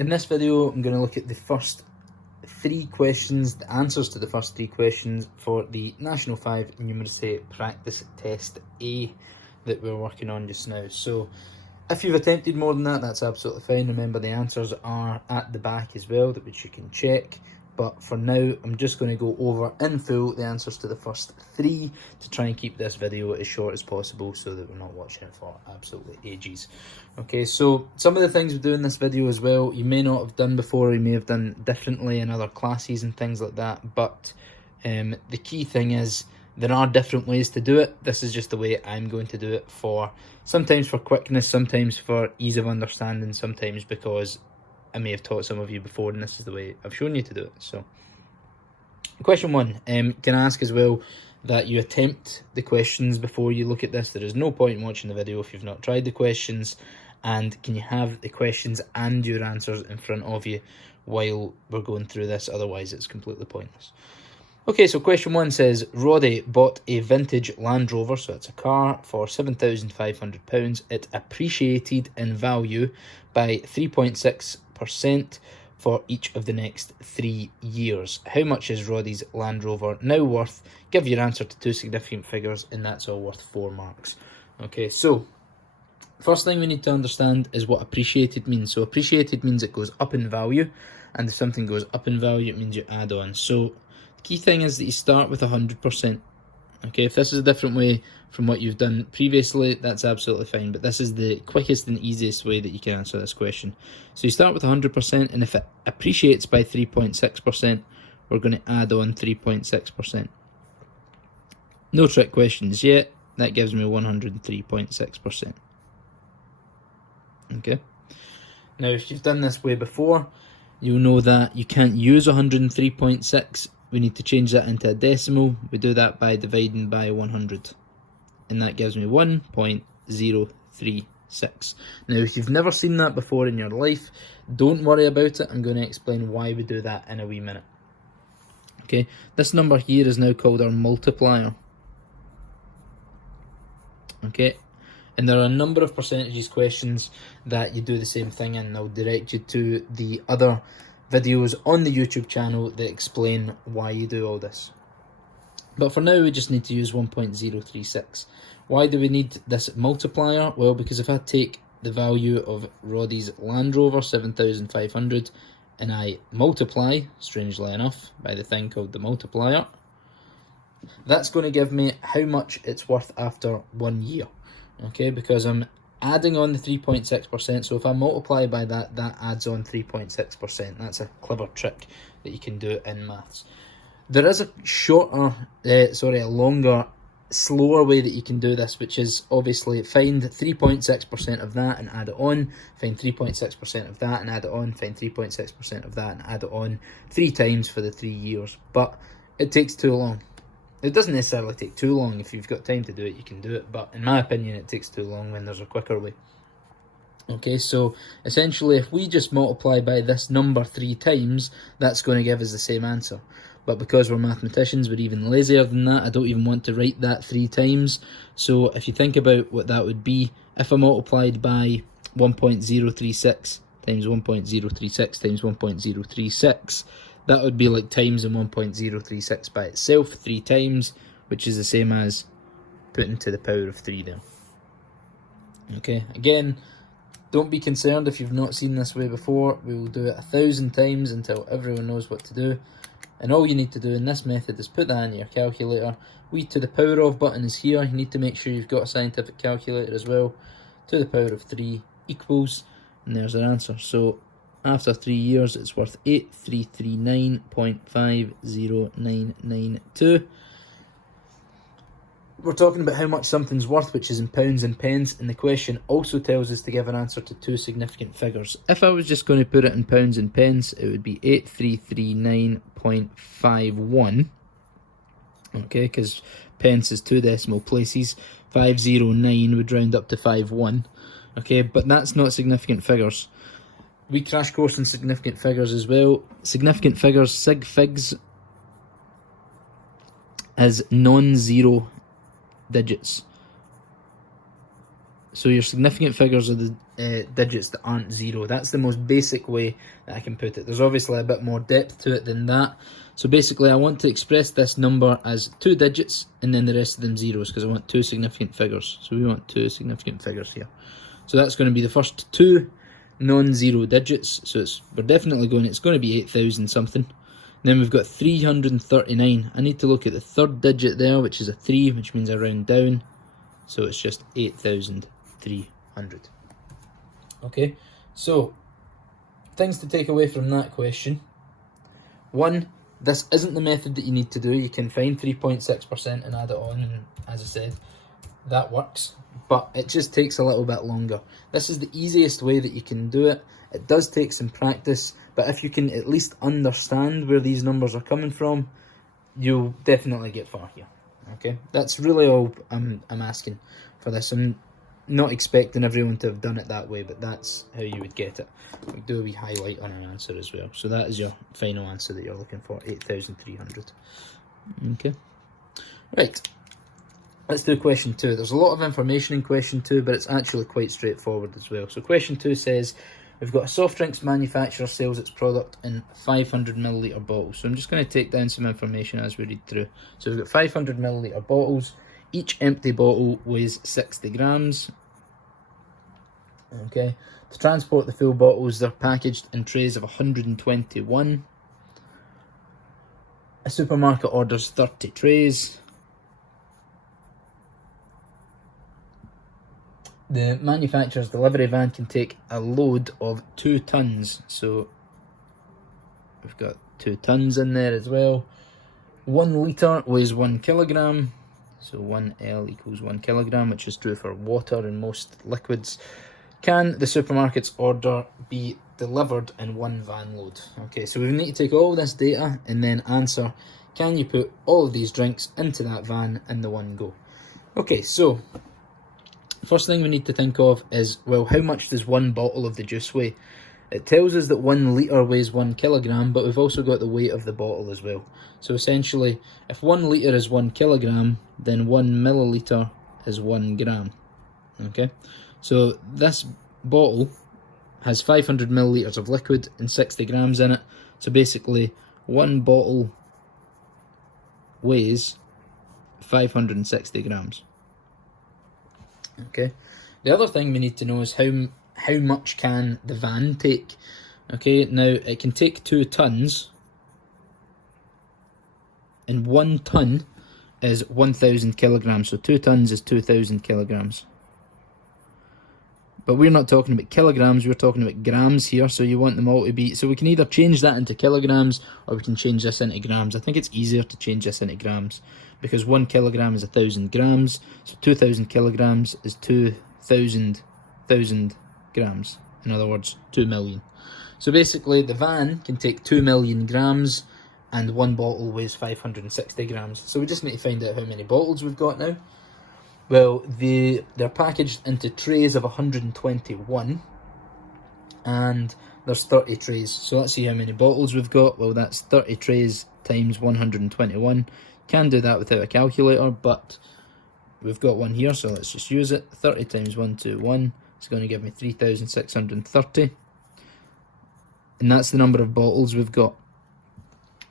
In this video, I'm going to look at the first 3 questions, the answers to the first 3 questions for the National 5 Numeracy Practice Test A that we're working on just now. So if you've attempted more than that, that's absolutely fine. Remember, the answers are at the back as well, which you can check. But for now, I'm just going to go over in full the answers to the first 3 to try and keep this video as short as possible so that we're not watching it for absolutely ages. Okay, so some of the things we do in this video as well, you may not have done before, you may have done differently in other classes and things like that, but the key thing is there are different ways to do it. This is just the way I'm going to do it, for sometimes for quickness, sometimes for ease of understanding, sometimes because I may have taught some of you before and this is the way I've shown you to do it. So question 1, can I ask as well that you attempt the questions before you look at this. There is no point in watching the video if you've not tried the questions, and can you have the questions and your answers in front of you while we're going through this, otherwise it's completely pointless. Okay, so question 1 says, Roddy bought a vintage Land Rover, so it's a car, for £7,500. It appreciated in value by 3.6% for each of the next 3 years. How much is Roddy's Land Rover now worth? Give your answer to 2 significant figures, and that's all worth 4 marks. Okay, so first thing we need to understand is what appreciated means. So appreciated means it goes up in value, and if something goes up in value, it means you add on. So the key thing is that you start with 100%. Okay, if this is a different way from what you've done previously, that's absolutely fine, but this is the quickest and easiest way that you can answer this question. So you start with 100%, and if it appreciates by 3.6%, we're going to add on 3.6%. No trick questions yet. That gives me 103.6%. Okay. Now, if you've done this way before, you'll know that you can't use 103.6. We need to change that into a decimal. We do that by dividing by 100. And that gives me 1.036. Now, if you've never seen that before in your life, don't worry about it. I'm going to explain why we do that in a wee minute. Okay, this number here is now called our multiplier. Okay, and there are a number of percentages questions that you do the same thing in. I'll direct you to the other videos on the YouTube channel that explain why you do all this. But for now, we just need to use 1.036. Why do we need this multiplier? Well, because if I take the value of Roddy's Land Rover, 7,500, and I multiply, strangely enough, by the thing called the multiplier, that's going to give me how much it's worth after 1 year. Okay, because I'm adding on the 3.6%, so if I multiply by that, that adds on 3.6%. That's a clever trick that you can do in maths. There is a longer, slower way that you can do this, which is obviously find 3.6% of that and add it on, find 3.6% of that and add it on, find 3.6% of that and add it on 3 times for the 3 years. But it takes too long. It doesn't necessarily take too long. If you've got time to do it, you can do it. But in my opinion, it takes too long when there's a quicker way. Okay, so essentially, if we just multiply by this number 3 times, that's going to give us the same answer. But because we're mathematicians, we're even lazier than that. I don't even want to write that 3 times. So if you think about what that would be, if I multiplied by 1.036 times 1.036 times 1.036, that would be like times in 1.036 by itself 3 times, which is the same as putting to the power of 3 there. Okay, again, don't be concerned if you've not seen this way before. We will do it 1,000 times until everyone knows what to do. And all you need to do in this method is put that in your calculator. To the power of button is here. You need to make sure you've got a scientific calculator as well. To the power of 3 equals, and there's our answer. So after 3 years, it's worth 8,339.5092. We're talking about how much something's worth, which is in pounds and pence, and the question also tells us to give an answer to 2 significant figures. If I was just going to put it in pounds and pence, it would be 8,339.51. Okay, because pence is 2 decimal places. 509 would round up to 51. Okay, but that's not significant figures. We crash course in significant figures as well. Significant figures, sig figs, is non-zero digits. So your significant figures are the digits that aren't 0. That's the most basic way that I can put it. There's obviously a bit more depth to it than that. So basically I want to express this number as 2 digits and then the rest of them zeros, because I want 2 significant figures. So we want 2 significant figures here. So that's going to be the first 2 non-zero digits. So we're definitely it's going to be 8,000 something. Then we've got 339. I need to look at the third digit there, which is a 3, which means I round down. So it's just 8,300. Okay, so things to take away from that question. 1, this isn't the method that you need to do. You can find 3.6% and add it on, and as I said, that works, but it just takes a little bit longer. This is the easiest way that you can do it. It does take some practice, but if you can at least understand where these numbers are coming from, you'll definitely get far here. Okay, that's really all I'm asking for this. I'm not expecting everyone to have done it that way, but that's how you would get it. We'll do a wee highlight on our answer as well. So that is your final answer that you're looking for, 8,300. Okay, right. Let's do question 2. There's a lot of information in question 2, but it's actually quite straightforward as well. So question 2 says, we've got a soft drinks manufacturer sells its product in 500ml bottles. So I'm just going to take down some information as we read through. So we've got 500ml bottles. Each empty bottle weighs 60 grams. Okay. To transport the full bottles, they're packaged in trays of 121. A supermarket orders 30 trays. The manufacturer's delivery van can take a load of 2 tons. So we've got 2 tons in there as well. 1 litre weighs 1 kilogram. So 1L equals 1 kilogram, which is true for water and most liquids. Can the supermarket's order be delivered in 1 van load? Okay, so we need to take all this data and then answer, can you put all of these drinks into that van in the one go? Okay, so first thing we need to think of is, well, how much does 1 bottle of the juice weigh? It tells us that 1 litre weighs 1 kilogram, but we've also got the weight of the bottle as well. So essentially, if 1 litre is 1 kilogram, then 1 millilitre is 1 gram. Okay, so this bottle has 500 millilitres of liquid and 60 grams in it. So basically, 1 bottle weighs 560 grams. Okay, the other thing we need to know is how much can the van take. Okay, now it can take 2 tons, and 1 ton is 1,000 kilograms, so 2 tons is 2,000 kilograms. But we're not talking about kilograms, we're talking about grams here, so you want them all to be, so we can either change that into kilograms, or we can change this into grams. I think it's easier to change this into grams, because 1 kilogram is 1,000 grams, so 2,000 kilograms is 2,000 grams. In other words, 2 million. So basically, the van can take 2 million grams, and 1 bottle weighs 560 grams. So we just need to find out how many bottles we've got now. Well, they're packaged into trays of 121, and there's 30 trays. So let's see how many bottles we've got. Well, that's 30 trays times 121. Can do that without a calculator, but we've got one here, so let's just use it. 30 times 121 is going to give me 3,630. And that's the number of bottles we've got.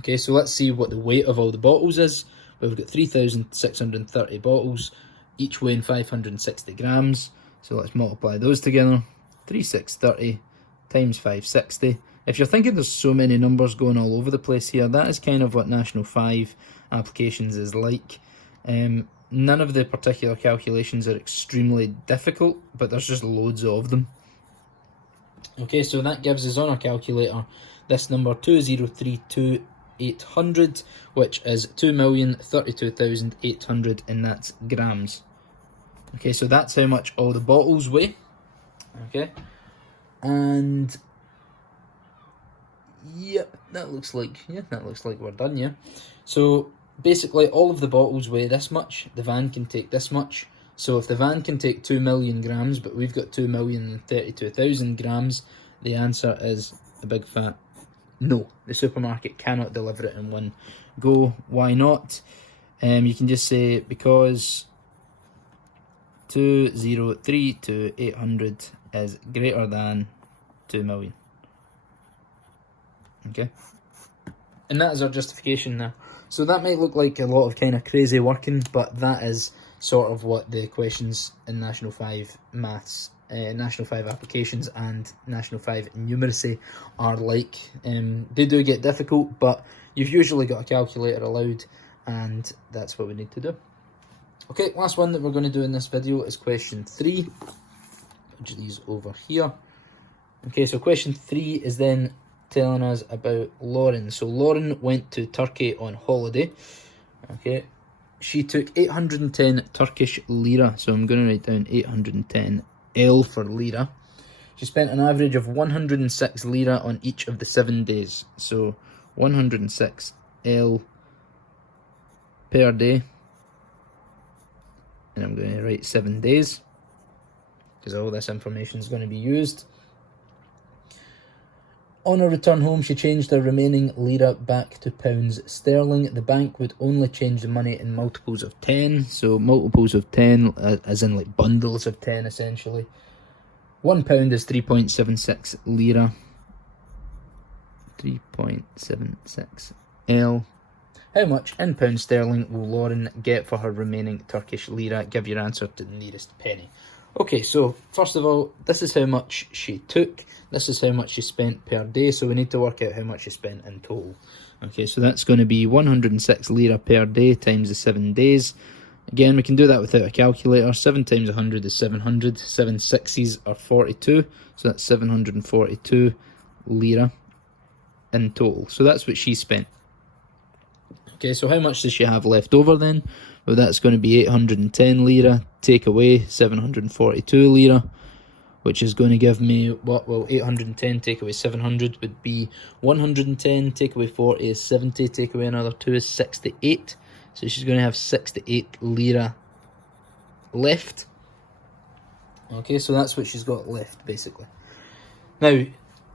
Okay, so let's see what the weight of all the bottles is. We've got 3,630 bottles, each weighing 560 grams. So let's multiply those together. 3,630 times 560. If you're thinking there's so many numbers going all over the place here, that is kind of what National 5 applications is like. None of the particular calculations are extremely difficult, but there's just loads of them. Okay, so that gives us on our calculator this number 2,032,800, which is 2,032,800, and that's grams. Okay, so that's how much all the bottles weigh. Okay, and yep, that looks like we're done. Yeah, so basically all of the bottles weigh this much. The van can take this much. So if the van can take 2 million grams, but we've got 2,032,000 grams, the answer is a big fat no. The supermarket cannot deliver it in one go. Why not? You can just say because 2032,800 is greater than 2 million. Okay, and that is our justification now. So that might look like a lot of kind of crazy working, but that is sort of what the questions in National 5 Maths, National 5 Applications and National 5 Numeracy are like. They do get difficult, but you've usually got a calculator allowed, and that's what we need to do. Okay, last one that we're going to do in this video is question 3, which is these over here. Okay, so question 3 is then telling us about Lauren. So Lauren went to Turkey on holiday. Okay, she took 810 Turkish lira. So I'm going to write down 810 L for lira. She spent an average of 106 lira on each of the 7 days. So 106 L per day. And I'm going to write 7 days, because all this information is going to be used. On her return home, she changed her remaining lira back to pounds sterling. The bank would only change the money in multiples of 10. So multiples of 10, as in like bundles of 10 essentially. £1 is 3.76 lira. 3.76 L. How much in pounds sterling will Lauren get for her remaining Turkish lira? Give your answer to the nearest penny. Okay, so first of all, this is how much she took. This is how much she spent per day. So we need to work out how much she spent in total. Okay, so that's going to be 106 lira per day times the 7 days. Again, we can do that without a calculator. 7 times 100 is 700. 7 sixes are 42. So that's 742 lira in total. So that's what she spent. Okay, so how much does she have left over then? Well, that's going to be 810 lira, take away 742 lira, which is going to give me what? Well, 810 take away 700 would be 110, take away 40 is 70, take away another 2 is 68. So she's going to have 68 lira left. Okay, so that's what she's got left, basically. Now,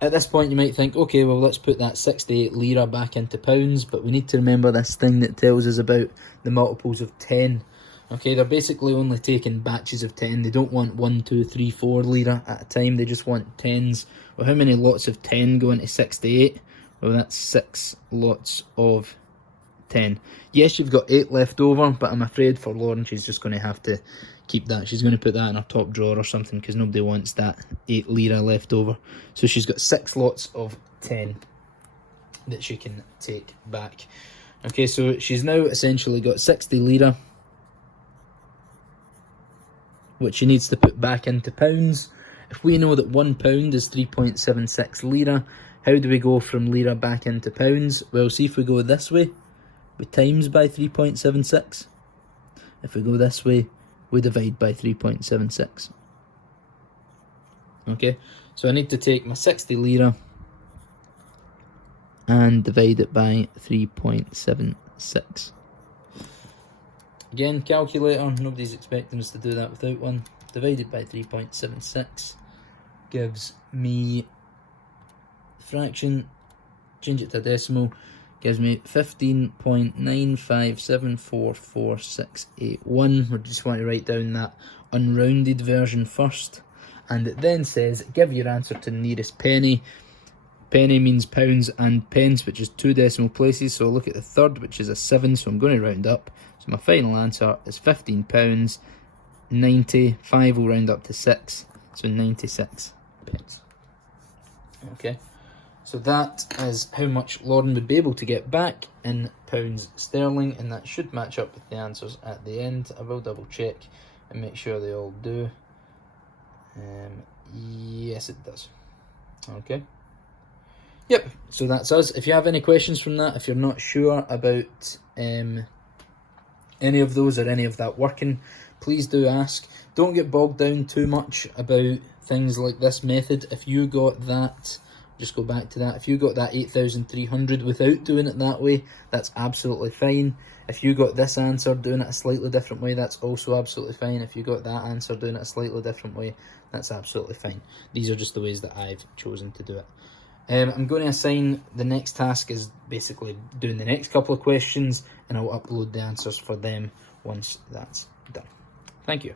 at this point, you might think, okay, well, let's put that 68 lira back into pounds, but we need to remember this thing that tells us about the multiples of 10. Okay, they're basically only taking batches of 10. They don't want 1, 2, 3, 4 lira at a time. They just want 10s. Well, how many lots of 10 go into 68? Well, that's 6 lots of 10. Yes, you've got 8 left over, but I'm afraid for Lauren, she's just going to have to keep that. She's going to put that in her top drawer or something, because nobody wants that 8 lira left over. So she's got 6 lots of 10 that she can take back. Okay, so she's now essentially got 60 lira, which she needs to put back into pounds. If we know that £1 is 3.76 lira, how do we go from lira back into pounds? Well, see, if we go this way, we times by 3.76. If we go this way, we divide by 3.76. Okay, so I need to take my 60 lira and divide it by 3.76. Again, calculator, nobody's expecting us to do that without one. Divided by 3.76 gives me fraction, change it to a decimal, gives me 15.957444681. We just want to write down that unrounded version first. And it then says, give your answer to the nearest penny. Penny means pounds and pence, which is 2 decimal places. So look at the third, which is a 7, so I'm going to round up. So my final answer is £15, 90, 5 will round up to 6, so 96 pence. Okay, so that is how much Lauren would be able to get back in pounds sterling, and that should match up with the answers at the end. I will double check and make sure they all do. Yes, it does. Okay. Yep, so that's us. If you have any questions from that, if you're not sure about any of those or any of that working, please do ask. Don't get bogged down too much about things like this method. If you got that, just go back to that, if you got that 8,300 without doing it that way, that's absolutely fine. If you got this answer doing it a slightly different way, that's also absolutely fine. If you got that answer doing it a slightly different way, that's absolutely fine. These are just the ways that I've chosen to do it. I'm going to assign the next task is basically doing the next couple of questions, and I'll upload the answers for them once that's done. Thank you.